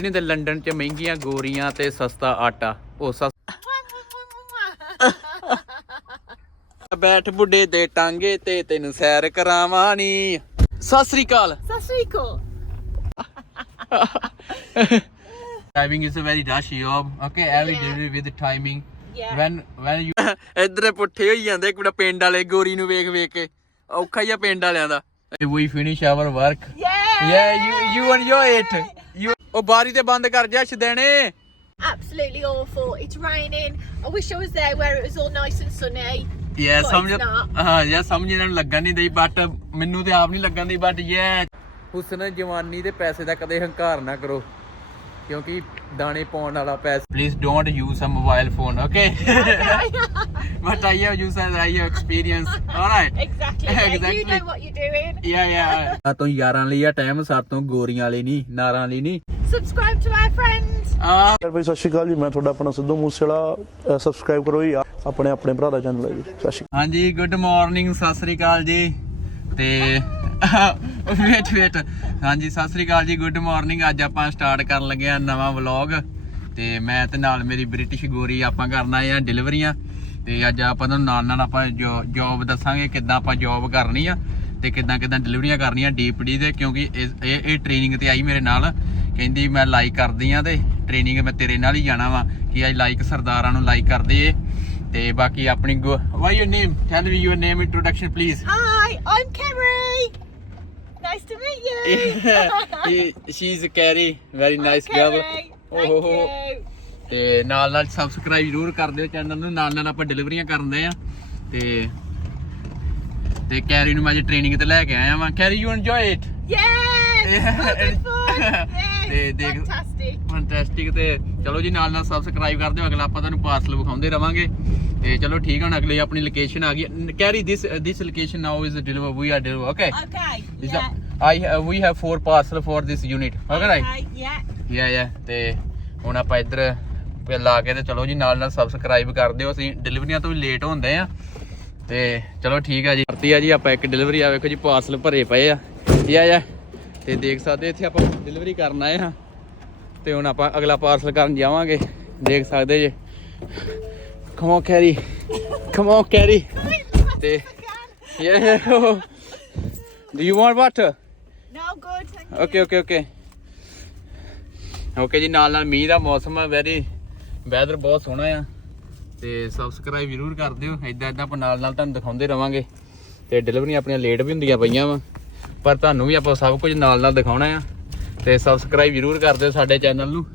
ਨਹੀਂ ਤੇ ਲੰਡਨ 'ਚ ਮਹਿੰਗੀਆਂ ਗੋਰੀਆਂ ਤੇ ਸਸਤਾ ਆਟਾ ਉਹ ਸਸਤਾ ਬੈਠ ਬੁੱਢੇ ਦੇ ਟਾਂਗੇ ਤੇ ਤੈਨੂੰ ਸੈਰ ਕਰਾਵਾਂ ਨੀ ਸਤਿ ਸ੍ਰੀ ਅਕਾਲ ਸਤਿ ਸ੍ਰੀ ਅਕਾਲ Driving is a very rush job. Okay, every Yeah. delivery with timing. Yeah. When when you ਇਧਰ ਪੁੱਠੇ ਹੋਈ ਜਾਂਦੇ ਇੱਕ ਪਿੰਡ ਵਾਲੇ ਗੋਰੀ ਨੂੰ ਵੇਖ ਵੇਖ ਕੇ ਔਖਾ ਹੀ ਆ ਪਿੰਡ ਵਾਲਿਆਂ ਦਾ We finish our work. Yeah. Yeah, you you enjoy it. You ਉਹ ਬਾਰੀ ਤੇ ਬੰਦ ਕਰ ਜਾ ਛਦੈਣੇ Absolutely awful. It's raining. I wish I was there where it was all nice and sunny. ਯਾ ਸਮਝ. ਹਾਂ ਯਾ ਸਮਝ ਇਹਨਾਂ ਨੂੰ ਲੱਗਣ ਨਹੀਂ ਦਈ ਬਟ ਮੈਨੂੰ ਤੇ ਆਪ ਨਹੀਂ ਲੱਗਣ ਦੀ ਬਟ ਯਾ ਹੁਸਨ ਜਵਾਨੀ ਦੇ ਪੈਸੇ ਦਾ ਕਦੇ ਹੰਕਾਰ ਨਾ ਕਰੋ ਕਿਉਂਕਿ ਦਾਣੇ ਪਾਉਣ ਵਾਲਾ ਪੈਸਾ please don't use a mobile phone okay but I have use I have experience alright exactly. Yeah, You Exactly. know what you're doing. ਯਾ ਯਾ ਆ ਤੋਂ ਯਾਰਾਂ ਲਈ ਆ ਟਾਈਮ ਸਾਤੋਂ ਗੋਰੀਆਂ ਵਾਲੀ ਨਹੀਂ ਨਾਰਾਂ ਲਈ ਨਹੀਂ Subscribe to our friends. ਆ ਯਾਰ ਭਾਈ ਸਤਿ ਸ਼੍ਰੀ ਅਕਾਲ ਜੀ ਮੈਂ ਤੁਹਾਡਾ ਆਪਣਾ ਸਿੱਧੂ ਮੂਸੇਵਾਲਾ ਸਬਸਕ੍ਰਾਈਬ ਕਰੋ ਜੀ ਆਪਣੇ ਆਪਣੇ ਭਰਾ ਦਾ ਚੈਨਲ ਹੈ ਜੀ। ਸਤਿ ਸ਼੍ਰੀ ਹਾਂਜੀ ਗੁੱਡ ਮਾਰਨਿੰਗ ਸਤਿ ਸ੍ਰੀ ਅਕਾਲ ਜੀ। ਤੇ ਵੇਟ ਵੇਟ। ਹਾਂਜੀ ਸਤਿ ਸ੍ਰੀ ਅਕਾਲ ਜੀ ਗੁੱਡ ਮਾਰਨਿੰਗ ਅੱਜ ਆਪਾਂ ਸਟਾਰਟ ਕਰਨ ਲੱਗੇ ਆ ਨਵਾਂ ਵਲੌਗ ਤੇ ਮੈਂ ਤੇ ਨਾਲ ਮੇਰੀ ਬ੍ਰਿਟਿਸ਼ ਗੋਰੀ ਆਪਾਂ ਕਰਨਾ ਆ। ਡਿਲੀਵਰੀਆਂ ਤੇ ਅੱਜ ਆਪਾਂ ਤੁਹਾਨੂੰ ਨਾਲ ਨਾਲ ਆਪਾਂ ਜੌਬ ਦੱਸਾਂਗੇ ਕਿੱਦਾਂ ਆਪਾਂ ਜੌਬ ਕਰਨੀ ਆ ਤੇ ਕਿੱਦਾਂ ਕਿੱਦਾਂ ਡਿਲੀਵਰੀਆਂ ਕਰਨੀਆਂ ਡੀਪਡੀ ਦੇ ਕਿਉਂਕਿ ਇਸ- ਇਹ ਇਹ ਟ੍ਰੇਨਿੰਗ ਤੇ ਆਈ ਮੇਰੇ ਨਾਲ। ਕਹਿੰਦੀ ਮੈਂ ਲਾਈਕ ਕਰਦੀ ਆ ਤੇ ਟ੍ਰੇਨਿੰਗ ਮੈਂ ਤੇਰੇ ਨਾਲ ਹੀ ਜਾਣਾ ਵਾ ਕਿ ਅੱਜ ਲਾਈਕ ਸਰਦਾਰਾਂ ਨੂੰ ਲਾਈਕ ਕਰਦੇ ਏ ਤੇ ਬਾਕੀ ਆਪਣੀ why your name tell me your name introduction please Hi, I'm Kerry. Nice to meet you. Kerry very nice I'm girl Kerry. Oh Thank ਹੋ ਹੋ you. ਤੇ ਨਾਲ ਨਾਲ ਸਬਸਕ੍ਰਾਈਬ ਜ਼ਰੂਰ ਕਰ ਦਿਓ ਚੈਨਲ ਨੂੰ ਨਾਲ ਨਾਲ ਆਪਾਂ ਡਿਲੀਵਰੀਆਂ ਕਰਦੇ ਆ ਤੇ ਤੇ ਕੈਰੀ ਨੂੰ ਮੈਂ ਅੱਜ ਟ੍ਰੇਨਿੰਗ ਤੇ ਲੈ ਕੇ ਆਇਆ ਵਾਂ Kerry you enjoy it Yes. Good fun. Yes. ਤੇ ਦੇਖ- Fantastic. ਫੈਂਟੈਸਟਿਕ ਤੇ ਚਲੋ ਜੀ ਨਾਲ ਨਾਲ ਸਬਸਕ੍ਰਾਈਬ ਕਰ ਦਿਓ ਅਗਲਾ ਆਪਾਂ ਤੁਹਾਨੂੰ ਪਾਰਸਲ ਵਿਖਾਉਂਦੇ ਰਵਾਂਗੇ ਤੇ ਚਲੋ ਠੀਕ ਹੈ ਹੁਣ ਅਗਲੀ ਆਪਣੀ ਲੋਕੇਸ਼ਨ ਆ ਗਈ Kerry this this location now is deliver we are deliver okay Okay. Is Yeah. that, I we have four parcel for this unit. Okay, right? Okay. Yeah. Yeah, yeah. ਤੇ ਹੁਣ ਆਪਾਂ ਇੱਧਰ ਫਿਰ ਲਾ ਕੇ ਤੇ ਚਲੋ ਜੀ ਨਾਲ ਨਾਲ ਸਬਸਕ੍ਰਾਈਬ ਕਰ ਦਿਓ ਅਸੀਂ ਡਿਲੀਵਰੀਆਂ ਤੋਂ ਵੀ ਲੇਟ ਹੁੰਦੇ ਆ ਤੇ ਚਲੋ ਠੀਕ ਆ ਜੀ ਕਰਤੀ ਆ ਜੀ ਆਪਾਂ ਇੱਕ ਡਿਲੀਵਰੀ ਆ ਵੇਖੋ ਜੀ ਪਾਰਸਲ ਭਰੇ ਪਏ ਆ ਯਾ ਯਾ ਤੇ ਦੇਖ ਸਕਦੇ ਇੱਥੇ ਆਪਾਂ ਡਿਲੀਵਰੀ ਕਰਨ ਆਏ ਆ ਤੇ ਹੁਣ ਆਪਾਂ ਅਗਲਾ ਪਾਰਸਲ ਕਰਨ ਜਾਵਾਂਗੇ ਦੇਖ ਸਕਦੇ ਜੇ ਕਮੋ ਕੈਰੀ ਕਮੋ ਕੈਰੀ ਤੇ ਯਾ do you want water No good. Okay okay okay okay ਜੀ ਨਾਲ ਨਾਲ ਮੀਂਹ ਦਾ ਮੌਸਮ ਹੈ ਵੈਰੀ ਵੈਦਰ ਬਹੁਤ ਸੋਹਣਾ ਆ। ਤੇ ਸਬਸਕ੍ਰਾਈਬ ਜ਼ਰੂਰ ਕਰ ਦਿਓ। ਇਦਾਂ ਇਦਾਂ ਆਪਾਂ ਨਾਲ ਨਾਲ ਤੁਹਾਨੂੰ ਦਿਖਾਉਂਦੇ ਰਵਾਂਗੇ। ਤੇ ਡਿਲੀਵਰੀਆਂ ਆਪਣੀਆਂ ਲੇਟ ਵੀ ਹੁੰਦੀਆਂ ਪਈਆਂ ਵਾ। ਪਰ ਤੁਹਾਨੂੰ ਵੀ ਆਪਾਂ ਸਭ ਕੁਝ ਨਾਲ ਨਾਲ ਦਿਖਾਉਣਾ ਆ। ਤੇ ਸਬਸਕ੍ਰਾਈਬ ਜ਼ਰੂਰ ਕਰ ਦਿਓ ਸਾਡੇ ਚੈਨਲ ਨੂੰ।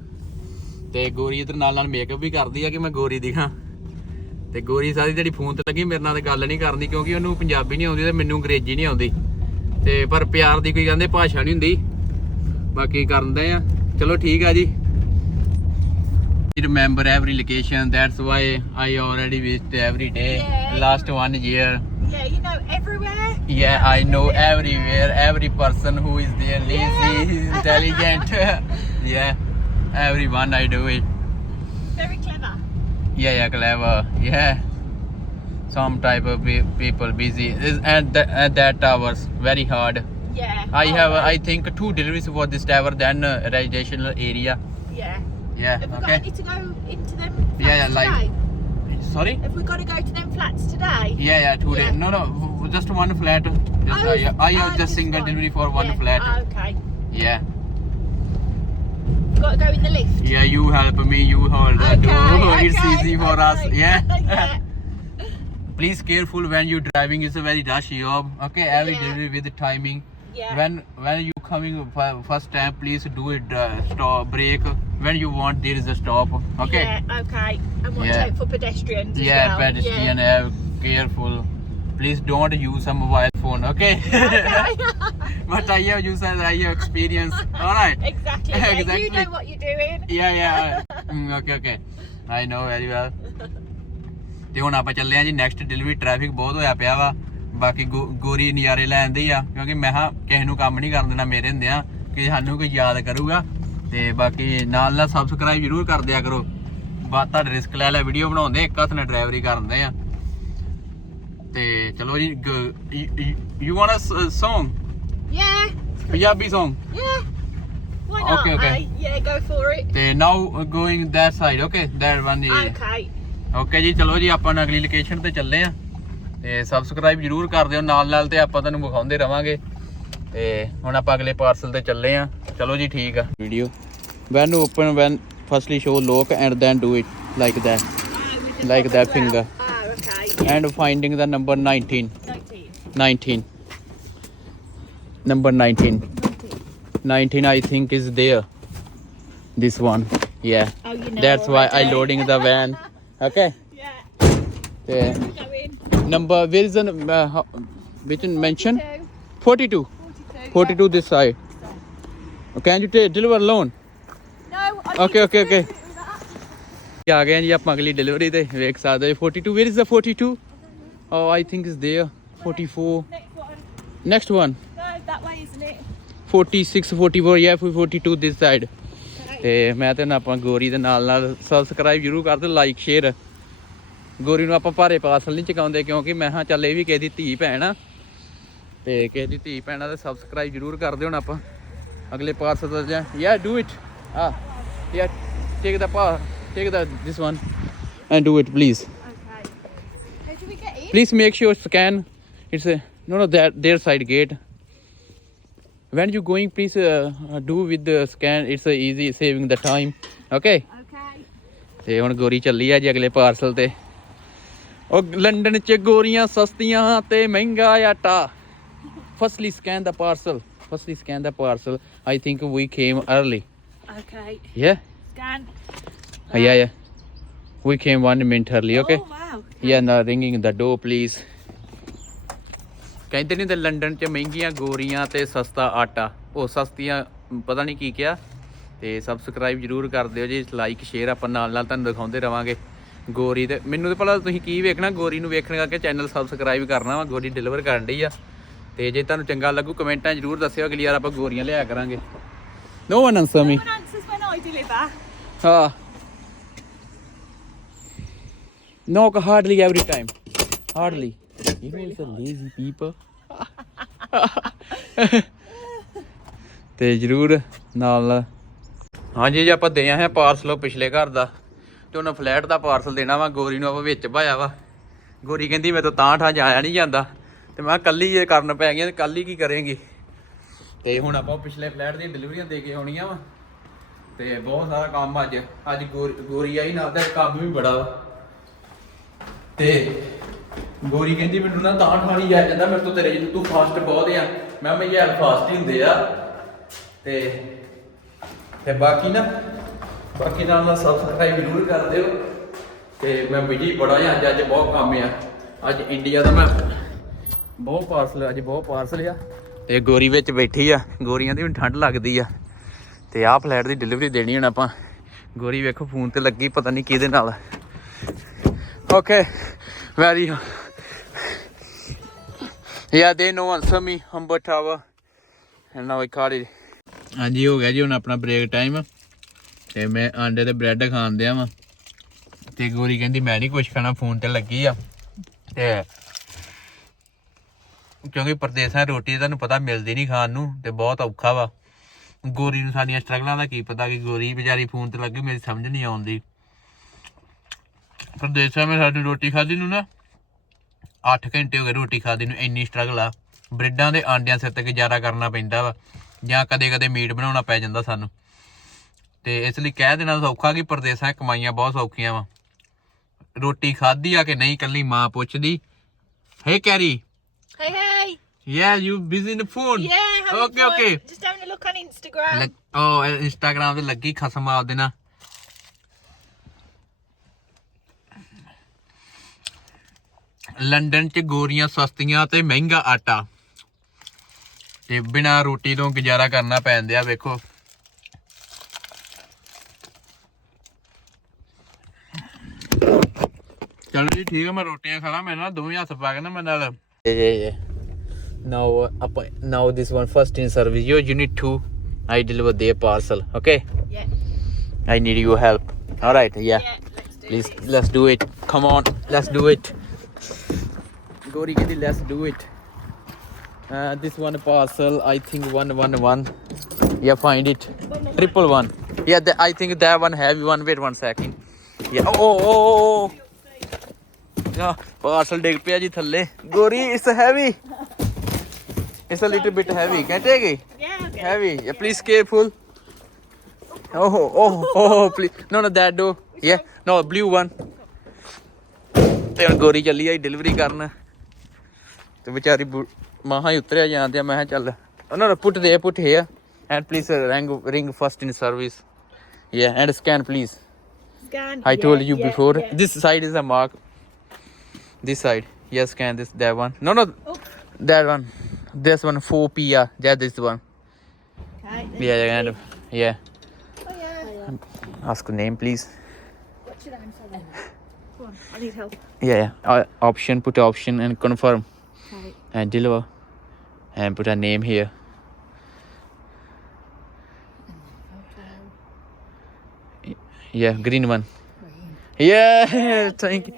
ਤੇ ਗੋਰੀ ਇਧਰ ਨਾਲ ਨਾਲ ਮੇਕਅਪ ਵੀ ਕਰਦੀ ਆ ਕਿ ਮੈਂ ਗੋਰੀ ਦਿਖਾਂ। ਤੇ ਗੋਰੀ ਸਾਰੀ ਜਿਹੜੀ ਫੋਨ ਤੇ ਲੱਗੀ, ਮੇਰੇ ਨਾਲ ਤੇ ਗੱਲ ਨਹੀਂ ਕਰਦੀ ਕਿਉਂਕਿ ਉਹਨੂੰ ਪੰਜਾਬੀ ਨਹੀਂ ਆਉਂਦੀ ਤੇ ਮੈਨੂੰ ਅੰਗਰੇਜ਼ੀ ਨਹੀਂ ਆਉਂਦੀ। ਤੇ ਪਰ ਪਿਆਰ ਦੀ ਕੋਈ ਕਹਿੰਦੇ ਭਾਸ਼ਾ ਨਹੀਂ ਹੁੰਦੀ ਬਾਕੀ ਕਰਦੇ ਆ ਚਲੋ ਠੀਕ ਆ ਜੀ remember every location that's why I already visit every day Yeah. last one year Yeah, you know everywhere. yeah I know everywhere every person who is there lazy Yeah. intelligent yeah everyone I do it Very clever. yeah yeah clever yeah some type of people busy is at, the, at that hours very hard Yeah. I Oh, have, right. I think, two deliveries for this tower, then uh, residential area. Yeah. Yeah, Have we got any to go into them flats Yeah, yeah, like- today? Sorry? Have we got to go to them flats today? Yeah, yeah, two Yeah. days. No, no, just one flat. Just, Oh, I, I have oh, just single one. delivery for one yeah. flat. Oh, okay. Yeah, Got to go in the lift. yeah, you help me, you hold the Okay, door. It's okay, easy for us. Yeah. yeah. Please careful when you driving. It's a very rush job. Okay, every Yeah. delivery with the timing. Yeah. When when you coming first time, please do it. Uh, stop, break. When you want, there is a stop. Okay. Yeah, okay. And watch Yeah. out for pedestrians Yeah, well. pedestrian, Yeah. careful. Please don't use a mobile phone, okay? but I have used I have experience. Alright. exactly. Yeah, Exactly. You know what you're doing. Yeah, yeah. Mm, okay, okay. I know very well. ਤੇ ਹੁਣ ਆਪਾਂ ਚੱਲੇ ਆ ਜੀ next delivery traffic ਬਹੁਤ ਹੋਇਆ ਪਿਆ ਵਾ ਬਾਕੀ ਗੋਰੀ ਨਜ਼ਾਰੇ ਲੈਂਦੀ ਆ ਕਿਉਂਕਿ ਮੈਂ ਹਾਂ ਕਿਸੇ ਨੂੰ ਕੰਮ ਨਹੀਂ ਕਰਨ ਦੇਣਾ ਮੇਰੇ ਹੁੰਦੇ ਆ ਕਿ ਸਾਨੂੰ ਕੋਈ ਯਾਦ ਕਰੂਗਾ ਤੇ ਬਾਕੀ ਨਾਲ ਨਾਲ ਸਬਸਕ੍ਰਾਈਬ ਜ਼ਰੂਰ ਕਰ ਦਿਆ ਕਰੋ ਬਾਤ ਤੁਹਾਡੇ ਰਿਸਕ ਲੈ ਲੈ ਵੀਡੀਓ ਬਣਾਉਂਦੇ ਇੱਕ ਹੱਥ ਨਾਲ ਡਰਾਈਵਰੀ ਕਰਦੇ ਆ ਤੇ ਚਲੋ ਜੀ you want a Song Yeah. Punjabi Song Yeah. Why not? Okay, okay. eh? Yeah, go for it. ਤੇ now going that side okay that one Okay. Okay ਜੀ ਚਲੋ ਜੀ ਆਪਾਂ ਅਗਲੀ ਲੋਕੇਸ਼ਨ ਤੇ ਚੱਲੇ ਆ ਤੇ ਸਬਸਕ੍ਰਾਈਬ ਜਰੂਰ ਕਰ ਦਿਓ ਨਾਲ ਨਾਲ ਤੇ ਆਪਾਂ ਤੁਹਾਨੂੰ ਵਿਖਾਉਂਦੇ ਰਵਾਂਗੇ ਤੇ ਹੁਣ ਆਪਾਂ ਅਗਲੇ ਪਾਰਸਲ ਤੇ ਚੱਲੇ ਆ ਚਲੋ ਜੀ ਠੀਕ ਆ video when open when firstly show ਲੋਕ and then do it like that that finger. Oh, okay. And finding the number 19 19. 19 number 19 19 i think is there this one yeah Oh, you know. that's why i already. loading the van Okay. Yeah. Yeah. Number where is the uh, which is mentioned? Forty two. Forty two. Forty two. Yeah. this side. Can you ta- deliver alone? No, I Okay, okay, okay. ये आ गए हैं जी आप अगली delivery दे एक साथ है 42 where is the 42 oh i think is there 44 Next one. next one No, that way, isn't it? 46 44 yeah 42 this side ਤੇ ਮੈਂ ਤੇ ਨਾ ਆਪਾਂ ਗੋਰੀ ਦੇ ਨਾਲ ਨਾਲ ਸਬਸਕ੍ਰਾਈਬ ਜਰੂਰ ਕਰ ਦਿਓ ਲਾਈਕ ਸ਼ੇਅਰ ਗੋਰੀ ਨੂੰ ਆਪਾਂ ਭਾਰੇ ਪਾਸਲ ਨਹੀਂ ਚਕਾਉਂਦੇ ਕਿਉਂਕਿ ਮੈਂ ਹਾਂ ਚੱਲ ਇਹ ਵੀ ਕਿਸੇ ਦੀ ਧੀ ਭੈਣ ਆ। ਤੇ ਕਿਸੇ ਦੀ ਧੀ ਭੈਣ ਆ ਤੇ ਸਬਸਕ੍ਰਾਈਬ ਜਰੂਰ ਕਰ ਦਿਓ ਹੁਣ ਆਪਾਂ। ਅਗਲੇ ਪਾਸਲ ਤੇ ਜਾ ਯਾ ਡੂ ਇਟ ਆ। ਯਾ ਟੇਕ ਦਾ ਪਾ take the this one and do it please Okay. How do we get in? please make sure scan when you going please uh, uh, do with the scan it's uh, easy saving the time okay Okay. ਤੇ ਹੁਣ ਗੋਰੀ ਚੱਲੀ ਆ ਜੀ ਅਗਲੇ parcel ਤੇ ਉਹ London ਚ ਗੋਰੀਆਂ ਸਸਤੀਆਂ ਤੇ ਮਹਿੰਗਾ ਆਟਾ firstly scan the parcel firstly scan the parcel I think we came early Okay. yeah Scan. yeah yeah we came one minute early okay Oh, wow. Yeah, no, ringing the door, please. ਕਹਿੰਦੇ ਨਹੀਂ ਤੇ London 'ਚ ਮਹਿੰਗੀਆਂ ਗੋਰੀਆਂ ਤੇ ਸਸਤਾ ਆਟਾ। ਉਹ ਸਸਤੀਆਂ ਪਤਾ ਨਹੀਂ ਕੀ ਕਿਹਾ। ਤੇ ਸਬਸਕ੍ਰਾਈਬ ਜਰੂਰ ਕਰ ਦਿਓ ਜੀ ਲਾਈਕ ਸ਼ੇਅਰ ਆਪਾਂ ਨਾਲ ਨਾਲ ਤੁਹਾਨੂੰ ਦਿਖਾਉਂਦੇ ਰਵਾਂਗੇ ਗੋਰੀ ਤੇ। ਮੈਨੂੰ ਤੇ ਭਲਾ ਤੁਸੀਂ ਕੀ ਵੇਖਣਾ ਗੋਰੀ ਨੂੰ ਵੇਖਣ ਕਰਕੇ ਚੈਨਲ ਸਬਸਕ੍ਰਾਈਬ ਕਰਨਾ ਵਾ ਗੋਰੀ ਡਿਲੀਵਰ ਕਰਨ ਡਈ ਆ। ਤੇ ਜੇ ਤੁਹਾਨੂੰ ਚੰਗਾ ਲੱਗੂ ਕਮੈਂਟਾਂ ਜਰੂਰ ਦੱਸਿਓ ਅਗਲੀ ਵਾਰ ਆਪਾਂ ਗੋਰੀਆਂ ਲਿਆ ਕਰਾਂਗੇ। No one answer me. ਹਾਂ। No, hardly every time. Hardly. You know, it's a lazy people. ਤੇ ਜਰੂਰ ਨਾਲ ਹਾਂਜੀ ਜੀ ਆਪਾਂ ਦੇ ਆਏ ਹਾਂ ਪਾਰਸਲ ਪਿਛਲੇ ਘਰ ਦਾ ਤੇ ਉਹਨਾਂ ਫਲੈਟ ਦਾ ਪਾਰਸਲ ਦੇਣਾ ਵਾ ਗੋਰੀ ਨੂੰ ਆਪਾਂ ਵਿੱਚ ਭਾਇਆ ਵਾ। ਗੋਰੀ ਕਹਿੰਦੀ ਮੈਂ ਤਾਂ ਤਾਂ ਠਾਂ ਜਾਇਆ ਨਹੀਂ ਜਾਂਦਾ। ਤੇ ਮੈਂ ਕੱਲੀ ਇਹ ਕਰਨ ਪੈ ਗਈਆਂ ਤੇ ਕੱਲ ਹੀ ਕੀ ਕਰੇਂਗੀ? ਤੇ ਹੁਣ ਆਪਾਂ ਪਿਛਲੇ ਫਲੈਟ ਦੀਆਂ ਡਿਲੀਵਰੀਆਂ ਦੇ ਕੇ ਆਉਣੀਆਂ ਵਾ। ਤੇ ਬਹੁਤ ਸਾਰਾ ਕੰਮ ਅੱਜ ਅੱਜ ਗੋਰੀ ਗੋਰੀ ਆਈ ਨਾਲ ਦਾ ਕੰਮ ਵੀ ਬੜਾ ਵਾ। ਤੇ ਗੋਰੀ ਕਹਿੰਦੀ, ਮੈਨੂੰ ਨਾ ਤਾਂ ਠਾਣੀ ਜਾ ਜਾਂਦਾ ਮੇਰੇ ਤੋਂ ਤੇਰੇ ਜਿੱਦ ਤੂੰ ਫਾਸਟ ਬਹੁਤ ਆ। ਮੈਂ ਮੈਂ ਯਾਰ ਫਾਸਟ ਹੀ ਹੁੰਦੇ ਆ। ਤੇ ਤੇ ਬਾਕੀ ਨਾ, ਬਾਕੀ ਨਾਲ ਨਾਲ ਸਬਸਕ੍ਰਾਈਬ ਜ਼ਰੂਰ ਕਰ ਦਿਓ। ਤੇ ਮੈਂ ਬਿਜ਼ੀ ਬੜਾ ਆ, ਅੱਜ ਅੱਜ ਬਹੁਤ ਕੰਮ ਆ। ਅੱਜ ਇੰਡੀਆ ਦਾ ਮੈਂ ਬਹੁਤ ਪਾਰਸਲ ਅੱਜ ਬਹੁਤ ਪਾਰਸਲ ਆ। ਤੇ ਗੋਰੀ ਵਿੱਚ ਬੈਠੀ ਆ, ਗੋਰੀਆਂ ਦੀ ਵੀ ਠੰਡ ਲੱਗਦੀ ਆ। ਤੇ ਆਹ ਫਲੈਟ ਦੀ ਡਿਲੀਵਰੀ ਦੇਣੀ ਹੁਣ ਆਪਾਂ। ਗੋਰੀ ਵੇਖੋ, ਫੋਨ ਤੇ ਲੱਗੀ, ਪਤਾ ਨਹੀਂ ਕਿਹਦੇ ਨਾਲ। Okay very Yeah, they know answer me, Humber Tower. And now I call ਹਾਂਜੀ ਹੋ ਗਿਆ ਜੀ ਹੁਣ ਆਪਣਾ ਬ੍ਰੇਕ ਟਾਈਮ ਤੇ ਮੈਂ ਆਂਡੇ ਤੇ ਬ੍ਰੈਡ ਖਾਣ ਦਿਆ ਵਾਂ ਤੇ ਗੋਰੀ ਕਹਿੰਦੀ ਮੈਂ ਨਹੀਂ ਕੁਝ ਖਾਣਾ ਫੋਨ ਤੇ ਲੱਗੀ ਆ ਤੇ ਕਿਉਂਕਿ ਪਰਦੇਸਾਂ 'ਚ ਰੋਟੀ ਤੁਹਾਨੂੰ ਪਤਾ ਮਿਲਦੀ ਨਹੀਂ ਖਾਣ ਨੂੰ ਤੇ ਬਹੁਤ ਔਖਾ ਵਾ ਗੋਰੀ ਨੂੰ ਸਾਡੀਆਂ ਸਟਰਗਲਾਂ ਦਾ ਕੀ ਪਤਾ ਕਿ ਗੋਰੀ ਵਿਚਾਰੀ ਫੋਨ ਤੇ ਲੱਗੀ ਮੇਰੀ ਸਮਝ ਨਹੀਂ ਆਉਂਦੀ ਪਰਦੇਸਾਂ ਮੈਂ ਸਾਡੀ ਰੋਟੀ ਖਾਦੀ ਨੂੰ ਨਾ 8 ਘੰਟੇ ਹੋ ਗਏ ਰੋਟੀ ਖਾਦੀ ਨੂੰ ਇੰਨੀ ਸਟਰਗਲ ਆ ਬ੍ਰੈਡਾਂ ਦੇ ਆਂਡਿਆਂ ਸਿਰ ਤੇ ਗੁਜ਼ਾਰਾ ਕਰਨਾ ਪੈਂਦਾ ਵਾ ਜਾਂ ਕਦੇ-ਕਦੇ ਮੀਟ ਬਣਾਉਣਾ ਪੈ ਜਾਂਦਾ ਸਾਨੂੰ ਤੇ ਇਸ ਲਈ ਕਹਿ ਦੇਣਾ ਸੌਖਾ ਕਿ ਪ੍ਰਦੇਸਾਂ ਕਮਾਈਆਂ ਬਹੁਤ ਸੌਖੀਆਂ ਵਾ ਰੋਟੀ ਖਾਦੀ ਆ ਕਿ ਨਹੀਂ ਕੱਲੀ ਮਾਂ ਪੁੱਛਦੀ ਹੇ ਕੈਰੀ Hey, hey. Yeah you busy in the phone Yeah, Okay, fun. okay. Just having a look on Instagram. Instagram ਤੇ ਲੱਗੀ ਖਸਮ ਆਪ ਦੇ ਨਾਲ ਲੰਡਨ ਚ ਗੋਰੀਆਂ ਸਸਤੀਆਂ ਤੇ ਮਹਿੰਗਾ ਆਟਾ ਤੇ ਬਿਨਾ ਰੋਟੀ ਤੋਂ ਗੁਜ਼ਾਰਾ ਕਰਨਾ ਪੈਂਦਾ ਆ ਵੇਖੋ ਚਲੋ ਜੀ ਠੀਕ ਹੈ ਮੈਂ ਰੋਟੀਆਂ ਖਾਣਾ ਮੈਂ ਨਾਲ ਦੋਵੇਂ ਹੱਥ ਪਾ ਕੇ ਨਾ ਮੈਂ ਨਾਲ ਜੇ ਜੇ now uh, up, now this one first in service you you need two i deliver their parcel okay Yeah. i need your help all right yeah, Yeah, let's do please this. let's do it come on let's do it gori kindi let's do it uh, this one parcel i think one one one Yeah, find it. Triple one. Yeah, the, I think that one heavy one. Wait one second. Yeah. Oh, oh, oh, oh. Yeah, parcel ਡਿੱਗ ਪਿਆ ਜੀ ਥੱਲੇ ਗੋਰੀ it's heavy it's a little bit heavy can I take it Yeah, okay. heavy yeah please careful oh oh oh please no no that door yeah no blue one ਤੇ ਹੁਣ ਗੋਰੀ ਚੱਲੀ ਆਈ delivery ਕਰਨ ਤੇ ਵਿਚਾਰੀ ਬੁ- ਮਸਾਂ ਹੀ ਉਤਰਿਆ ਜਾਂਦੇ ਆ ਮੈਂ ਕਿਹਾ ਚੱਲ ਉਹਨਾਂ ਨੂੰ ਪੁੱਟ ਦੇ ਪੁੱਟ here and please uh, ring ring first in service yeah and scan please Scan. I told Yeah, you yeah, before yeah. this side is a mark this side yes scan this that one no no Oh. that one this one 4p yeah yeah this one Okay. yeah yeah and yeah Oh, yeah. ask the name please What's your name? Sorry. Go on. I need help. yeah yeah uh, option put option and confirm Okay. and deliver and put a name here yeah green one yeah thank you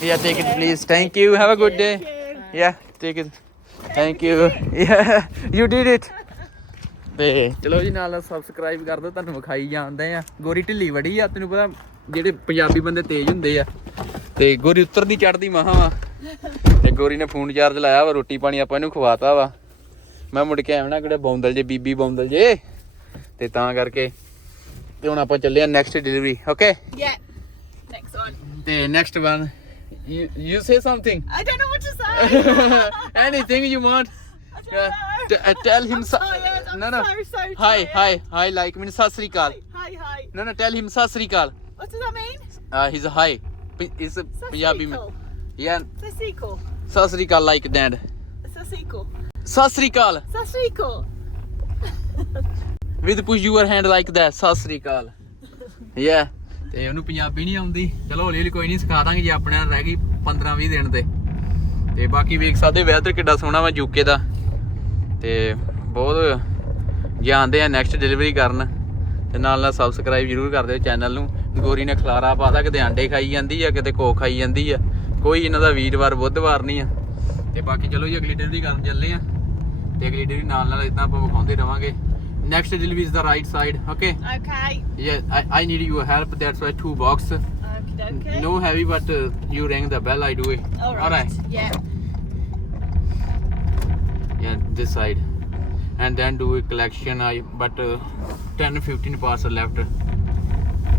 yeah take it please thank you have a good day yeah take it thank you yeah you did it ਤੇ ਚਲੋ ਜੀ ਨਾਲ subscribe ਕਰ ਦਿਓ ਤੁਹਾਨੂੰ ਵਿਖਾਈ ਜਾਂਦੇ ਆ ਗੋਰੀ ਢਿੱਲੀ ਵੜੀ ਆ ਤੈਨੂੰ ਪਤਾ ਜਿਹੜੇ ਪੰਜਾਬੀ ਬੰਦੇ ਤੇਜ਼ ਹੁੰਦੇ ਆ ਤੇ ਗੋਰੀ ਉੱਤਰਦੀ ਚੜਦੀ ਮਹਾ ਵਾ ਗੋਰੀ ਨੇ ਫੋਨ ਚਾਰਜ ਲਾਇਆ ਵਾ ਰੋਟੀ ਪਾਣੀ ਆਪਾਂ ਇਹਨੂੰ ਖਵਾਤਾ ਵਾ ਮੈਂ ਮੁੜ ਕੇ ਆਉਣਾ ਕਿਹੜੇ ਬੌਂਦਲ ਜੇ ਬੀਬੀ ਬੌਂਦਲ ਜੇ ਤੇ ਤਾਂ ਕਰਕੇ ਤੇ ਹੁਣ ਆਪਾਂ ਚੱਲੇ ਆ ਨੈਕਸਟ ਡਿਲੀਵਰੀ ਓਕੇ. ਤੇ next one you say something I don't know what to say. Anything you want. Tell him I'm tired. I'm no no so, so tired. Hi hi hi like mean ਸਤਿ ਸ੍ਰੀ ਅਕਾਲ Hi, hi. no no tell him ਸਤਿ ਸ੍ਰੀ ਅਕਾਲ What does that mean? uh, he's a hi is Punjabi ਮੈਂ yeah It's a sequel. ਸਤਿ ਸ੍ਰੀ ਅਕਾਲ like then sequel. ਸਤਿ ਸ੍ਰੀ ਅਕਾਲ. With push your hand like that ਸਤਿ ਸ੍ਰੀ ਅਕਾਲ। ਯਾ ਤੇ ਉਹਨੂੰ ਪੰਜਾਬੀ ਨਹੀਂ ਆਉਂਦੀ। ਚਲੋ ਹੌਲੀ ਹੌਲੀ ਕੋਈ ਨਹੀਂ ਸਿਖਾ ਦਾਂਗੇ ਜੇ ਆਪਣੇ ਨਾਲ ਰਹਿ ਗਈ 15 20 ਦਿਨ ਤੇ। ਤੇ ਬਾਕੀ ਵੇਖ ਸਕਦੇ ਵੈਦਰ ਕਿੱਡਾ ਸੋਹਣਾ ਵਾ ਯੂਕੇ ਦਾ। ਤੇ ਬਹੁਤ ਜਾਂਦੇ ਆ ਨੈਕਸਟ ਡਿਲੀਵਰੀ ਕਰਨ। ਤੇ ਨਾਲ ਨਾਲ ਸਬਸਕ੍ਰਾਈਬ ਜਰੂਰ ਕਰ ਦਿਓ ਚੈਨਲ ਨੂੰ। ਗੋਰੀ ਨੇ ਖਲਾਰਾ ਪਾਦਾ ਕਿਤੇ ਆਂਡੇ ਖਾਈ ਜਾਂਦੀ ਆ ਕਿਤੇ ਕੋਕ ਖਾਈ ਜਾਂਦੀ ਆ। ਕੋਈ ਇਹਨਾਂ ਦਾ ਵੀਰਵਾਰ ਬੁੱਧਵਾਰ ਨਹੀਂ ਆ ਤੇ ਬਾਕੀ ਚਲੋ ਜੀ ਅਗਲੀ ਡਿਲੀਵਰੀ ਕਰਨ ਚੱਲੇ ਆ ਤੇ ਅਗਲੀ ਡਿਲੀਵਰੀ ਨਾਲ ਨਾਲ ਇਦਾਂ ਆਪਾਂ ਵਿਖਾਉਂਦੇ ਰਵਾਂਗੇ next delivery is the right side okay Okay. Yeah, I, I need your help. That's why two box. Okay, okay. No heavy, but uh, you ring the bell. I do it. All right. Yeah. Yeah, this side, and then do a collection. I but uh, 10 15 parcel left.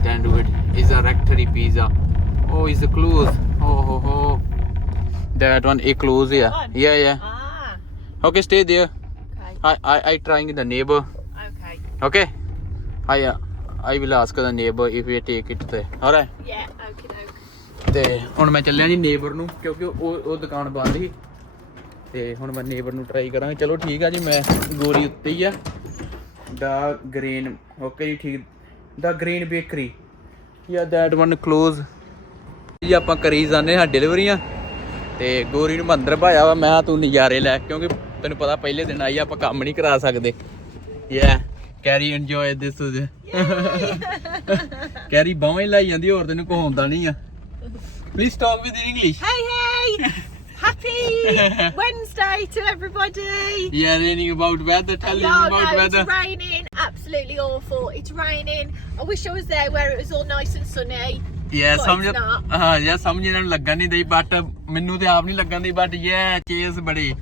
Then do it. Is a rectory pizza. Oh, is a close. Oh ho ho. That one a close. Yeah. One? Yeah yeah. Ah. Okay, stay there. Okay. I I I trying the neighbor. Okay. Okay. I uh, I will ask the neighbor if we take it there. Alright. Yeah. Okay. Okay. ਤੇ ਹੁਣ ਮੈਂ ਚੱਲਿਆ ਜੀ neighbour ਨੂੰ ਕਿਉਂਕਿ ਉਹ ਉਹ ਦੁਕਾਨ ਬੰਦ ਸੀ ਤੇ ਹੁਣ ਮੈਂ ਨੇਬਰ ਨੂੰ ਟਰਾਈ ਕਰਾਂਗਾ ਚਲੋ ਠੀਕ ਆ ਜੀ ਮੈਂ ਗੋਰੀ ਉੱਤੇ ਹੀ ਆ ਦਾ ਗ੍ਰੀਨ ਓਕੇ ਜੀ ਠੀਕ the green bakery yeah that one close ਜੀ ਆਪਾਂ ਕਰੀ ਜਾਂਦੇ ਹਾਂ ਡਿਲੀਵਰੀਆਂ ਤੇ ਗੋਰੀ ਨੂੰ ਅੰਦਰ ਭਾਇਆ ਵਾ ਮੈਂ ਤੂੰ ਨਜ਼ਾਰੇ ਲੈ ਕਿਉਂਕਿ ਤੈਨੂੰ ਪਤਾ ਪਹਿਲੇ ਦਿਨ ਆਈ ਆਪਾਂ ਕੰਮ ਨਹੀਂ ਕਰਾ ਸਕਦੇ ਯਾ ਕੈਰੀ ਇੰਜੋਏ ਦਿਸ ਕੈਰੀ ਬਾਹਾਂ ਹੀ ਲਾਈ ਜਾਂਦੀ ਹੋਰ ਤੈਨੂੰ ਕੋਈ ਹੁੰਦਾ ਨਹੀਂ ਆ please talk with English Hey, hey! Happy Wednesday to everybody! Yeah, raining about weather. Tell No, him about no, weather. it's raining. Absolutely awful. It's raining. I wish I was there where it was all nice and sunny. But ਸਮਝ. ਹਾਂ ਯਾ ਸਮਝ ਇਹਨਾਂ ਨੂੰ ਲੱਗਣ ਨਹੀਂ ਦਈ but ਮੈਨੂੰ ਤੇ ਆਪ ਨਹੀਂ ਲੱਗਣ ਦੀ ਬਟ ਇਹ ਚੇਸ ਬੜੀ।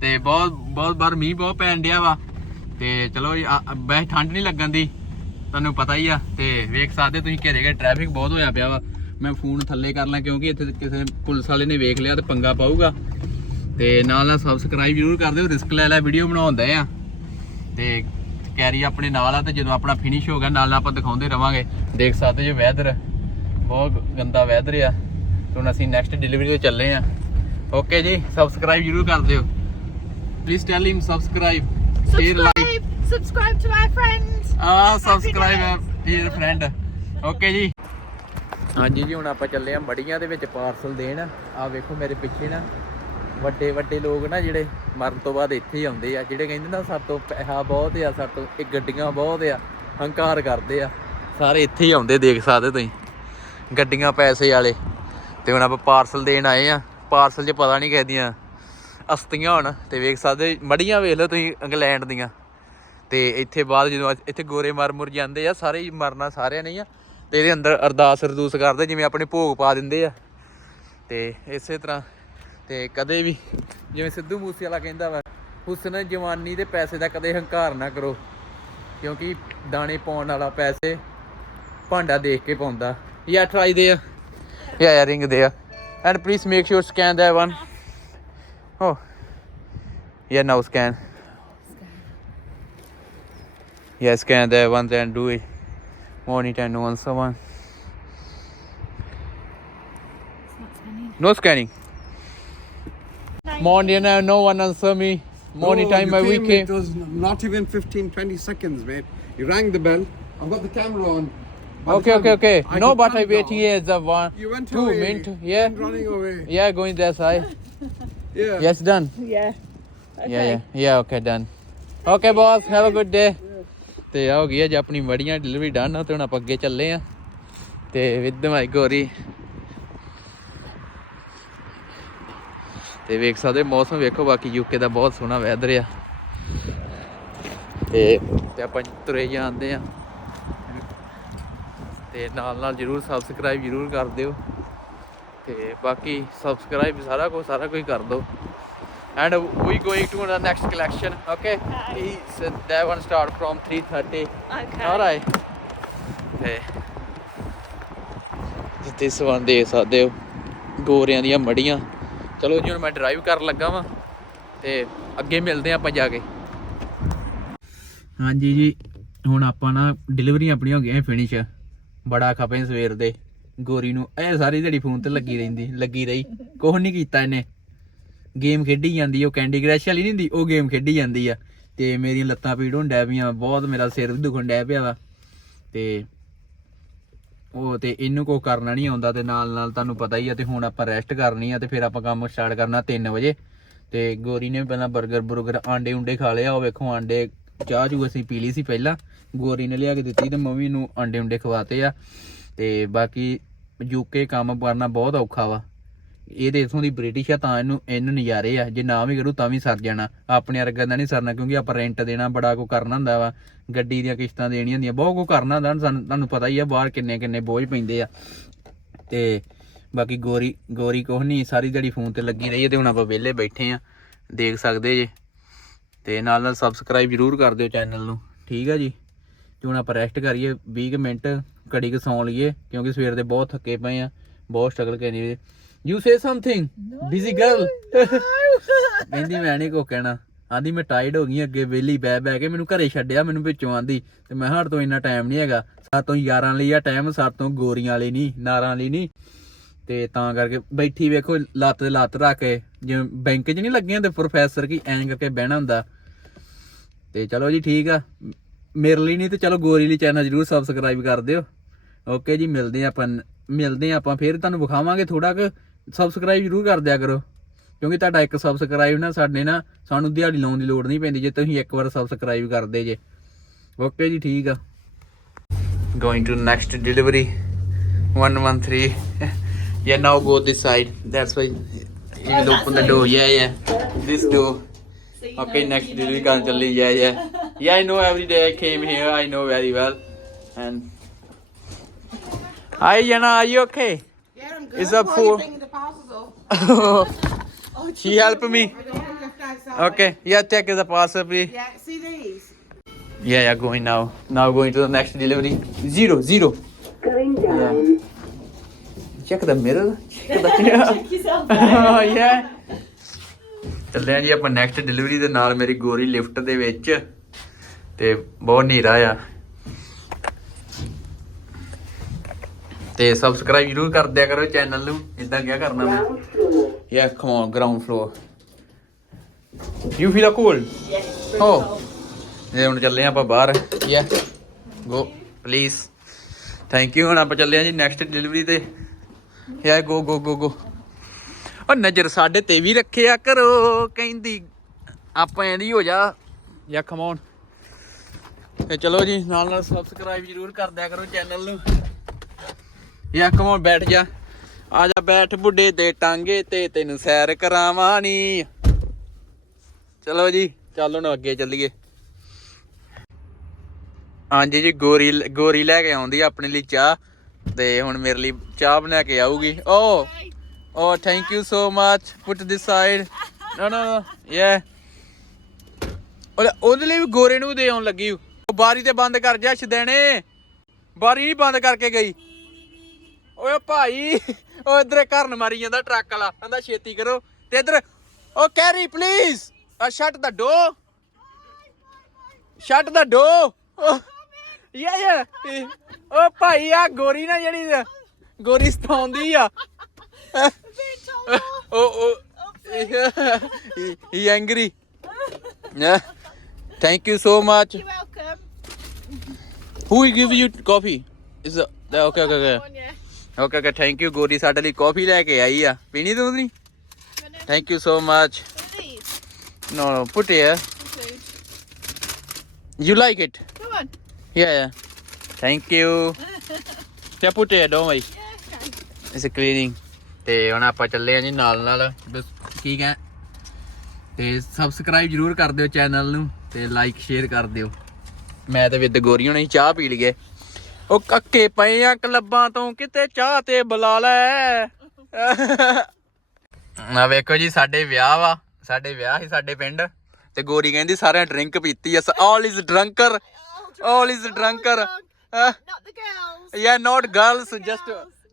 ਤੇ ਬਹੁਤ ਬਹੁਤ ਬਾਰ ਮੀਂਹ ਬਹੁਤ ਪੈਣ ਡਿਆ ਵਾ। ਤੇ ਚਲੋ ਜੀ, ਵੈਸੇ ਠੰਡ ਨਹੀਂ ਲੱਗਣ ਦੀ ਤੁਹਾਨੂੰ ਪਤਾ ਹੀ ਆ। ਤੇ ਵੇਖ ਸਕਦੇ ਤੁਸੀਂ ਘੇਰੇ ਘੇਰੇ ਟ੍ਰੈਫਿਕ ਬਹੁਤ ਹੋਇਆ ਪਿਆ ਵਾ। ਮੈਂ ਫੋਨ ਥੱਲੇ ਕਰ ਲਾਂ ਕਿਉਂਕਿ ਇੱਥੇ ਕਿਸੇ ਪੁਲਿਸ ਵਾਲੇ ਨੇ ਵੇਖ ਲਿਆ ਤੇ ਪੰਗਾ ਪਾਊਗਾ। ਤੇ ਨਾਲ ਨਾਲ ਸਬਸਕ੍ਰਾਈਬ ਜ਼ਰੂਰ ਕਰ ਦਿਓ ਰਿਸਕ ਲੈ ਲੈ ਵੀਡੀਓ ਬਣਾਉਂਦੇ ਆ। ਤੇ ਕੈਰੀ ਆਪਣੇ ਨਾਲ ਆ ਤੇ ਜਦੋਂ ਆਪਣਾ ਫਿਨਿਸ਼ ਹੋ ਗਿਆ ਨਾਲ ਨਾਲ ਆਪਾਂ ਦਿਖਾਉਂਦੇ ਰਵਾਂਗੇ। ਦੇਖ ਸਕਦੇ ਜੋ ਵੈਦਰ ਬਹੁਤ ਗੰਦਾ ਵੈਦਰ ਆ। ਹੁਣ ਅਸੀਂ ਨੈਕਸਟ ਡਿਲੀਵਰੀ ਤੇ ਚੱਲੇ ਆ। ਓਕੇ ਜੀ ਸਬਸਕ੍ਰਾਈਬ ਜ਼ਰੂਰ ਕਰ ਦਿਓ। Please tell him subscribe share like! Subscribe to my friends! ਆ ਸਬਸਕ੍ਰਾਈਬ ਹੀਅਰ ਫਰੈਂਡ ਓਕੇ ਜੀ। ਹਾਂਜੀ ਜੀ ਹੁਣ ਆਪਾਂ ਚੱਲੇ ਆ ਮੜੀਆਂ ਦੇ ਵਿੱਚ ਪਾਰਸਲ ਦੇਣ। ਆ ਵੇਖੋ ਮੇਰੇ ਪਿੱਛੇ ਨਾ। ਵੱਡੇ ਵੱਡੇ ਲੋਕ ਨਾ ਜਿਹੜੇ ਮਰਨ ਤੋਂ ਬਾਅਦ ਇੱਥੇ ਹੀ ਆਉਂਦੇ ਆ, ਜਿਹੜੇ ਕਹਿੰਦੇ ਨਾ ਸਾਡੇ ਤੋਂ ਪੈਸਾ ਬਹੁਤ ਆ, ਸਾਡੇ ਤੋਂ ਇਹ ਗੱਡੀਆਂ ਬਹੁਤ ਆ, ਹੰਕਾਰ ਕਰਦੇ ਆ, ਸਾਰੇ ਇੱਥੇ ਹੀ ਆਉਂਦੇ ਦੇਖ ਸਕਦੇ ਤੁਸੀਂ, ਗੱਡੀਆਂ ਪੈਸੇ ਵਾਲੇ। ਤੇ ਹੁਣ ਆਪਾਂ ਪਾਰਸਲ ਦੇਣ ਆਏ ਆ, ਪਾਰਸਲ 'ਚ ਪਤਾ ਨਹੀਂ ਕਿਹਦੀਆਂ ਅਸਤੀਆਂ ਹੋਣ, ਤੇ ਵੇਖ ਸਕਦੇ, ਮੜੀਆਂ ਵੇਖ ਲਓ ਤੁਸੀਂ ਇੰਗਲੈਂਡ ਦੀਆਂ। ਤੇ ਇੱਥੇ ਬਾਅਦ ਜਦੋਂ ਅੱਜ- ਇੱਥੇ ਗੋਰੇ ਮਰ ਮੁਰ ਜਾਂਦੇ ਆ, ਸਾਰੇ ਹੀ ਮਰਨਾ ਸਾਰਿਆਂ ਨੇ ਆ। ਤੇ ਇਹਦੇ ਅੰਦਰ ਅਰਦਾਸ ਅਰਦੂਸ ਕਰਦੇ, ਜਿਵੇਂ ਆਪਣੇ ਭੋਗ ਪਾ ਦਿੰਦੇ ਆ। ਤੇ ਇਸੇ ਤਰ੍ਹਾਂ ਤੇ ਕਦੇ ਵੀ, ਜਿਵੇਂ ਸਿੱਧੂ ਮੂਸੇ ਵਾਲਾ ਕਹਿੰਦਾ ਵਾ, ਹੁਸਨ ਜਵਾਨੀ ਦੇ ਪੈਸੇ ਦਾ ਕਦੇ ਹੰਕਾਰ ਨਾ ਕਰੋ, ਕਿਉਂਕਿ ਦਾਣੇ ਪਾਉਣ ਵਾਲਾ ਪੈਸੇ ਭਾਂਡਾ ਦੇਖ ਕੇ ਪਾਉਂਦਾ। ਯਾ ਟਰਾਈ ਦੇ ਆ। ਯਾ ਯਾ ਰਿੰਗ ਦੇ ਆ। And please make sure scan that one ਹੋ oh. yeah, now scan yeah scan that one and do it. Monitor no one, someone. No scanning. morning now no one answer me morning Bro, time you my came, weekend It was not even 15, 20 seconds, mate. You rang the bell. I've got the camera on. By the okay time okay okay I no could but i come wait down, here the one You went two away. minute You yeah went running away. yeah going that side Yeah. yes done Yeah. Yeah, yeah, yeah, okay, done. Okay, boss, have a good day. ਤੇ ਆ ਹੋ ਗਈ ਅੱਜ ਆਪਣੀ ਮੜੀਆਂ delivery done ਤੇ ਹੁਣ ਆਪਾਂ ਅੱਗੇ ਚੱਲੇ ਆ ਤੇ ਵਿਦ ਮਾਈ ਗੋਰੀ ਤੇ ਵੇਖ ਸਕਦੇ ਮੌਸਮ ਵੇਖੋ ਬਾਕੀ ਯੂਕੇ ਦਾ ਬਹੁਤ ਸੋਹਣਾ ਵੈਦਰ ਆ। ਤੇ ਤੇ ਆਪਾਂ ਤੁਰੇ ਜਾਂਦੇ ਆ। ਤੇ ਨਾਲ ਨਾਲ ਜਰੂਰ ਸਬਸਕ੍ਰਾਈਬ ਜਰੂਰ ਕਰ ਦਿਓ। ਤੇ ਬਾਕੀ ਸਬਸਕ੍ਰਾਈਬ ਸਾਰਾ ਕੁਝ ਸਾਰਾ ਕੁਝ ਕਰ ਦਿਓ। And we going to the next collection okay? He said that one start from 3:30 Okay. all right. ਤੇ ਜਿੱਥੇ ਸਵਨ ਦੇ ਸਕਦੇ ਹੋ। ਗੋਰਿਆਂ ਦੀਆਂ ਮੜੀਆਂ। ਚਲੋ ਜੀ, ਹੁਣ ਮੈਂ ਡਰਾਈਵ ਕਰਨ ਲੱਗਾ ਵਾਂ ਤੇ ਅੱਗੇ ਮਿਲਦੇ ਹਾਂ ਆਪਾਂ ਜਾ ਕੇ। ਹਾਂਜੀ ਜੀ, ਹੁਣ ਆਪਾਂ ਨਾ ਡਿਲੀਵਰੀਆਂ ਆਪਣੀਆਂ ਹੋ ਗਈਆਂ ਫਿਨਿਸ਼ ਬੜਾ ਖਪੇ ਸਵੇਰ ਦੇ। ਗੋਰੀ ਨੂੰ ਇਹ ਸਾਰੀ ਦਿਹਾੜੀ ਫੋਨ ਤੇ ਲੱਗੀ ਰਹਿੰਦੀ, ਲੱਗੀ ਰਹੀ। ਕੁਛ ਨਹੀਂ ਕੀਤਾ ਇਹਨੇ। ਗੇਮ ਖੇਡੀ ਜਾਂਦੀ, ਉਹ ਕੈਂਡੀ ਕ੍ਰੈਸ਼ ਵਾਲੀ ਨਹੀਂ ਹੁੰਦੀ, ਉਹ ਗੇਮ ਖੇਡੀ ਜਾਂਦੀ ਆ। ਤੇ ਮੇਰੀਆਂ ਲੱਤਾਂ ਪੀੜ ਹੋਣ ਡੈ ਪਈਆਂ, ਬਹੁਤ ਮੇਰਾ ਸਿਰ ਵੀ ਦੁਖਣ ਡੈ ਪਿਆ ਵਾ। ਤੇ ਉਹ ਤੇ ਇਹਨੂੰ ਕੋ ਕਰਨਾ ਨਹੀਂ ਆਉਂਦਾ ਤੇ ਨਾਲ ਨਾਲ ਤੁਹਾਨੂੰ ਪਤਾ ਹੀ ਆ ਤੇ ਹੁਣ ਆਪਾਂ ਰੈਸਟ ਕਰਨੀ ਆ ਤੇ ਫਿਰ ਆਪਾਂ ਕੰਮ ਸਟਾਰਟ ਕਰਨਾ 3 ਵਜੇ। ਤੇ ਗੋਰੀ ਨੇ ਪਹਿਲਾਂ 버ਗਰ ਬੁਰਗਰ ਆਂਡੇ ਉਂਡੇ ਖਾ ਲਿਆ ਉਹ ਵੇਖੋ ਆਂਡੇ, ਚਾਹ ਚੂ ਅਸੀਂ ਪੀ ਲਈ ਸੀ ਪਹਿਲਾਂ। ਗੋਰੀ ਨੇ ਲਿਆ ਕੇ ਦਿੱਤੀ ਤੇ ਮੰਮੀ ਨੂੰ ਆਂਡੇ ਉਂਡੇ ਖਵਾਤੇ ਆ। ਤੇ ਬਾਕੀ ਯੂਕੇ ਕੰਮ ਕਰਨਾ ਬਹੁਤ ਔਖਾ ਵਾ। ਇਹ ਤੇ ਇਥੋਂ ਦੀ ਬ੍ਰਿਟਿਸ਼ ਆ, ਤਾਂ ਇਹਨੂੰ ਇਹਨੂੰ ਨਜ਼ਾਰੇ ਆ। ਜੇ ਨਾ ਵੀ ਕਰੂ, ਤਾਂ ਵੀ ਸਰ ਜਾਣਾ। ਆਪਣੇ ਵਰਗਾ ਦਾ ਨਹੀਂ ਸਰਨਾ, ਕਿਉਂਕਿ ਆਪਾਂ ਰੈਂਟ ਦੇਣਾ, ਬੜਾ ਕੋ ਕਰਨਾ ਹੁੰਦਾ ਵਾ। ਗੱਡੀ ਦੀਆਂ ਕਿਸ਼ਤਾਂ ਦੇਣੀਆਂ ਹੁੰਦੀਆਂ, ਬਹੁਤ ਕੋ ਕਰਨਾ ਹੁੰਦਾ। ਸਾਨੂੰ, ਤੁਹਾਨੂੰ ਪਤਾ ਹੀ ਆ, ਬਾਹਰ ਕਿੰਨੇ ਕਿੰਨੇ ਬੋਝ ਪੈਂਦੇ ਆ। ਤੇ ਬਾਕੀ ਗੋਰੀ ਗੋਰੀ ਕੁਛ ਨਹੀਂ, ਸਾਰੀ ਦਿਹਾੜੀ ਫੋਨ ਤੇ ਲੱਗੀ ਰਹੀ ਹੈ ਤੇ ਹੁਣ ਆਪਾਂ ਵਿਹਲੇ ਬੈਠੇ ਆ। ਦੇਖ ਸਕਦੇ ਜੇ। ਤੇ ਨਾਲ ਨਾਲ ਸਬਸਕ੍ਰਾਈਬ ਜਰੂਰ ਕਰ ਦਿਓ ਚੈਨਲ ਨੂੰ। ਠੀਕ ਆ ਜੀ? ਤੇ ਹੁਣ ਆਪਾਂ ਰੈਸਟ ਕਰੀਏ। 20 ਕੁ ਮਿੰਟ ਘੜੀ ਕੁ ਸੌਂ ਲਈਏ, ਕਿਉਂਕਿ ਸਵੇਰ ਦੇ ਬਹੁਤ ਥੱਕੇ ਪਏ ਆ। ਬਹੁਤ ਸਟਰਗਲ ਕਰੀ you say something busy girl ਕਹਿੰਦੀ ਮੈਂ ਨਹੀਂ ਕੋ ਕਹਿਣਾ। ਆਂਦੀ ਮੈਂ ਟਾਈਡ ਹੋ ਗਈ ਅੱਗੇ ਵਿਹਲੀ ਬਹਿ ਬਹਿ ਕੇ ਮੈਨੂੰ ਘਰੇ ਛੱਡਿਆ ਮੈਨੂੰ ਵਿੱਚੋਂ ਆਂਦੀ। ਤੇ ਮੈਂ ਹੜ ਤੋਂ ਇੰਨਾ ਟਾਈਮ ਨਹੀਂ ਹੈਗਾ। ਸਾਤੋਂ ਯਾਰਾਂ ਲਈ ਆ ਟਾਈਮ ਸਾਤੋਂ ਗੋਰੀਆਂ ਲਈ ਨਹੀਂ ਨਾਰਾਂ ਲਈ ਨਹੀਂ ਤੇ ਤਾਂ ਕਰਕੇ ਬੈਠੀ ਵੇਖੋ ਲੱਤ ਤੇ ਲੱਤ ਰੱਖ ਕੇ। ਜਿਵੇਂ ਬੈਂਕ 'ਚ ਨਹੀਂ ਲੱਗੇ ਹੁੰਦੇ ਪ੍ਰੋਫੈਸਰ ਕੀ ਐਂ ਕਰਕੇ ਬਹਿਣਾ ਹੁੰਦਾ। ਤੇ ਚਲੋ ਜੀ ਠੀਕ ਆ। ਮੇਰੇ ਲਈ ਨਹੀਂ ਤੇ ਚਲੋ ਗੋਰੀ ਲਈ ਚੈਨਲ ਜਰੂਰ ਸਬਸਕ੍ਰਾਈਬ ਕਰ ਦਿਓ। ਓਕੇ ਜੀ ਮਿਲਦੇ ਆਪਾਂ ਮਿਲਦੇ ਆਪਾਂ ਫੇਰ ਤੁਹਾਨੂੰ ਵਿਖਾਵਾਂਗੇ ਥੋੜਾ ਕੁ। ਸਬਸਕ੍ਰਾਈਬ ਜਰੂਰ ਕਰ ਦਿਆ ਕਰੋ ਕਿਉਂਕਿ ਤੁਹਾਡਾ ਇੱਕ ਸਬਸਕ੍ਰਾਈਬ ਨਾ ਸਾਡੇ ਨਾ ਸਾਨੂੰ ਦਿਹਾੜੀ ਲਾਉਣ ਦੀ ਲੋੜ ਨਹੀਂ ਪੈਂਦੀ ਜੇ ਤੁਸੀਂ ਇੱਕ ਵਾਰ ਸਬਸਕ੍ਰਾਈਬ ਕਰਦੇ ਜੇ ਓਕੇ ਜੀ ਠੀਕ ਆ going to next delivery 113 yeah now go this side that's why you will open the door yeah yeah this door okay next delivery can ਚੱਲੀ yeah yeah yeah I know every day I came here I know very well and hi Jana are you okay Yeah, I'm good. Is you for- bringing the parcels up? she help me okay yeah check the parcel please Yeah, see these? Yeah, yeah, going now. Now going to the next delivery. Zero, zero. Going down. Check the mirror. Check the Check yourself. yeah. ਚੱਲੇ ਆ ਜੀ ਆਪਾਂ next delivery ਦੇ ਨਾਲ ਮੇਰੀ ਗੋਰੀ lift ਦੇ ਵਿੱਚ ਤੇ ਬਹੁਤ ਹਨੇਰਾ ਆ ਤੇ ਸਬਸਕ੍ਰਾਈਬ ਜਰੂਰ ਕਰ ਦਿਆ ਕਰੋ ਚੈਨਲ ਨੂੰ ਇਦਾਂ ਕਿਆ ਕਰਨਾ ਮੈਂ? Yeah come on ground floor you feel a cold Oh. ਇਹ ਹੁਣ ਚੱਲੇ ਆਪਾਂ ਬਾਹਰ ਯਾ ਗੋ ਪਲੀਜ਼ ਥੈਂਕ ਯੂ ਹੁਣ ਆਪਾਂ ਚੱਲੇ ਆ ਜੀ ਨੈਕਸਟ ਡਿਲੀਵਰੀ ਤੇ. ਯਾ ਗੋ ਗੋ ਗੋ ਗੋ ਉਹ ਨਜ਼ਰ ਸਾਡੇ ਤੇ ਵੀ ਰੱਖਿਆ ਕਰੋ ਕਹਿੰਦੀ। ਆਪਾਂ ਐਂਦੀ ਹੋ ਜਾ। ਯਾ ਕਮ ਔਨ ਤੇ ਚਲੋ ਜੀ ਨਾਲ ਨਾਲ ਸਬਸਕ੍ਰਾਈਬ ਜਰੂਰ ਕਰ ਦਿਆ ਕਰੋ ਚੈਨਲ ਨੂੰ। ਯਾ ਕਮ ਬੈਠ ਜਾ। ਆ ਜਾ, ਬੈਠ ਬੁੱਢੇ ਦੇ ਟਾਂਗੇ ਤੇ ਤੈਨੂੰ ਸੈਰ ਕਰਾਵਾਂ ਨੀ ਚਲੋ ਜੀ, ਚੱਲ ਹੁਣ ਅੱਗੇ ਚੱਲੀਏ। ਹਾਂਜੀ ਜੀ, ਗੋਰੀ ਗੋਰੀ ਲੈ ਕੇ ਆਉਂਦੀ ਆ ਆਪਣੇ ਲਈ ਚਾਹ ਤੇ ਹੁਣ ਮੇਰੇ ਲਈ ਚਾਹ ਬਣਾ ਕੇ ਆਊਗੀ। Oh O thank you so much put this side no no no ਉਹਦੇ ਲਈ ਵੀ ਗੋਰੇ ਨੂੰ ਦੇ ਆਉਣ ਲੱਗੀ। ਉਹ ਬਾਰੀ ਤੇ ਬੰਦ ਕਰ ਜਾ, ਛਦੇਣੇ। ਬਾਰੀ ਨਹੀਂ ਬੰਦ ਕਰਕੇ ਗਈ। ਓਏ ਭਾਈ ਉਹ ਇਧਰ ਘਰਨ ਮਾਰੀ ਜਾਂਦਾ ਟਰੱਕ ਵਾਲਾ ਕਹਿੰਦਾ ਛੇਤੀ ਕਰੋ। ਤੇ ਇਧਰ ਓ ਕੈਰੀ ਪਲੀਜ਼ ਆ shut the door shut the door yeah yeah ਓ ਭਾਈ ਆ ਗੋਰੀ ਨਾ ਜਿਹੜੀ ਗੋਰੀ ਸਤਾਉਂਦੀ ਆ। ਓ ਓ ਹੀ angry Yeah. Thank you so much. You're welcome. Who will give you coffee? Okay okay thank you ਗੋਰੀ ਸਾਡੇ ਲਈ ਕਾਫੀ ਲੈ ਕੇ ਆਈ ਆ ਪੀਣੀ ਤੂੰ ਨਹੀਂ. No no put here. Food. You like it? Come on. Yeah yeah. Thank you. Yeah put here don't worry. Yeah, okay. ਇਸ cleaning ਤੇ ਹੁਣ ਆਪਾਂ ਚੱਲੇ ਆ ਜੀ ਨਾਲ ਨਾਲ ਠੀਕ ਹੈ ਤੇ ਸਬਸਕ੍ਰਾਈਬ ਜਰੂਰ ਕਰ ਦਿਓ ਚੈਨਲ ਨੂੰ ਤੇ ਲਾਈਕ ਸ਼ੇਅਰ ਕਰ ਦਿਓ ਮੈਂ ਤੇ ਵਿਦ ਗੋਰੀ ਹੋਣੀ ਚਾਹ ਪੀ ਲਈਏ ਉਹ ਕੱਕੇ ਪਏ ਆ ਕਲੱਬਾਂ ਤੋਂ ਕਿਤੇ ਚਾਹ ਤੇ ਬੁਲਾ ਲੈ। ਆ ਵੇਖੋ ਜੀ ਸਾਡੇ ਵਿਆਹ ਵਾ ਸਾਡੇ ਵਿਆਹ ਸੀ ਸਾਡੇ ਪਿੰਡ। ਤੇ ਗੋਰੀ ਕਹਿੰਦੀ ਸਾਰਿਆਂ ਡਰਿੰਕ ਪੀਤੀ ਆ all is drunker all is drunker yeah not girls just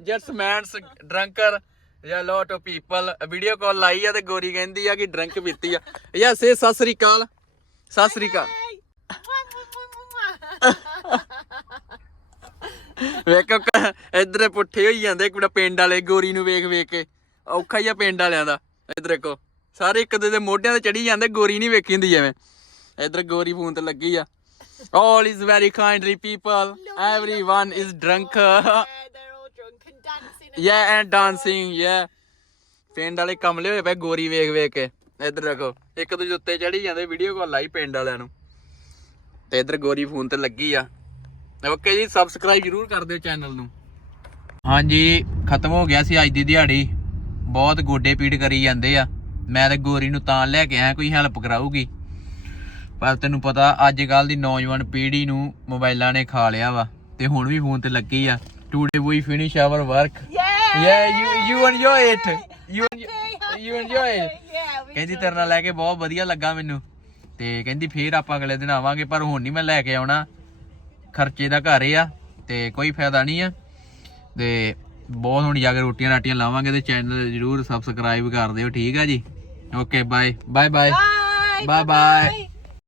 just man's drunker yeah lot of people video call ਲਾਈ ਆ ਤੇ ਗੋਰੀ ਕਹਿੰਦੀ ਆ ਕਿ ਡਰੰਕ ਪੀਤੀ ਆ। ਯਾ ਸੇ ਸਤਿ ਸ੍ਰੀ ਅਕਾਲ। ਸਤਿ ਵੇਖੋ ਕ- ਪੁੱਠੇ ਹੋਈ ਜਾਂਦੇ ਇੱਕ ਪਿੰਡ ਵਾਲੇ ਗੋਰੀ ਨੂੰ ਵੇਖ ਵੇਖ ਕੇ। ਔਖਾ ਹੀ ਆ ਪਿੰਡ ਵਾਲਿਆਂ ਦਾ। ਇਧਰ ਦੇਖੋ ਸਾਰੇ ਇੱਕ ਦੂਜੇ ਦੇ ਮੋਢਿਆਂ ਤੇ ਚੜੀ ਜਾਂਦੇ ਗੋਰੀ ਨਹੀਂ ਵੇਖੀ ਹੁੰਦੀ ਜਿਵੇਂ ਇੱਧਰ ਗੋਰੀ ਫੋਨ ਤੇ ਲੱਗੀ ਆ। All is very kindly people everyone is drunk yeah, and dancing. yeah ਪਿੰਡ ਵਾਲੇ ਕਮਲੇ ਹੋਏ ਪਏ ਗੋਰੀ ਵੇਖ ਵੇਖ ਕੇ। ਇੱਧਰ ਦੇਖੋ ਇੱਕ ਦੂਜੇ ਉੱਤੇ ਚੜੀ ਜਾਂਦੇ ਵੀਡੀਓ ਕਾਲ ਲਾਈ ਪਿੰਡ ਵਾਲਿਆਂ ਨੂੰ। ਤੇ ਇੱਧਰ ਗੋਰੀ ਫੋਨ ਤੇ ਲੱਗੀ ਆ। ਓਕੇ ਜੀ ਸਬਸਕ੍ਰਾਈਬ ਜਰੂਰ ਕਰ ਦਿਓ ਚੈਨਲ ਨੂੰ। ਹਾਂਜੀ ਖਤਮ ਹੋ ਗਿਆ ਸੀ ਅੱਜ ਦੀ ਦਿਹਾੜੀ। ਬਹੁਤ ਗੋਡੇ ਪੀੜ ਕਰੀ ਜਾਂਦੇ ਆ। ਮੈਂ ਤੇ ਗੋਰੀ ਨੂੰ ਤਾਂ ਲੈ ਕੇ ਆਇਆ ਕੋਈ ਹੈਲਪ ਕਰਾਊਗੀ। ਪਰ ਤੈਨੂੰ ਪਤਾ ਅੱਜ ਕੱਲ ਦੀ ਨੌਜਵਾਨ ਪੀੜ੍ਹੀ ਨੂੰ ਮੋਬਾਈਲਾਂ ਨੇ ਖਾ ਲਿਆ ਵਾ। ਤੇ ਹੁਣ ਵੀ ਫੋਨ ਤੇ ਲੱਗੀ ਆ। Today we finish our work enjoy, Happy, you enjoy it. happy. Yeah, we ਕਹਿੰਦੀ. ਤੇਰੇ ਨਾਲ ਲੈ ਕੇ ਬਹੁਤ ਵਧੀਆ ਲੱਗਾ ਮੈਨੂੰ। ਤੇ ਕਹਿੰਦੀ ਫੇਰ ਆਪਾਂ ਅਗਲੇ ਦਿਨ ਆਵਾਂਗੇ ਪਰ ਹੁਣ ਨਹੀਂ ਮੈਂ ਲੈ ਕੇ ਆਉਣਾ। ਖਰਚੇ ਦਾ ਘਰ ਆ ਤੇ ਕੋਈ ਫਾਇਦਾ ਨਹੀਂ ਆ। ਤੇ ਬਹੁਤ ਹੁਣ ਜਾ ਕੇ ਰੋਟੀਆਂ ਰਾਟੀਆਂ ਲਾਵਾਂਗੇ ਤੇ ਚੈਨਲ ਜਰੂਰ ਸਬਸਕ੍ਰਾਈਬ ਕਰ ਦਿਓ। ਠੀਕ ਆ ਜੀ? Okay bye bye bye Bye. Bye-bye.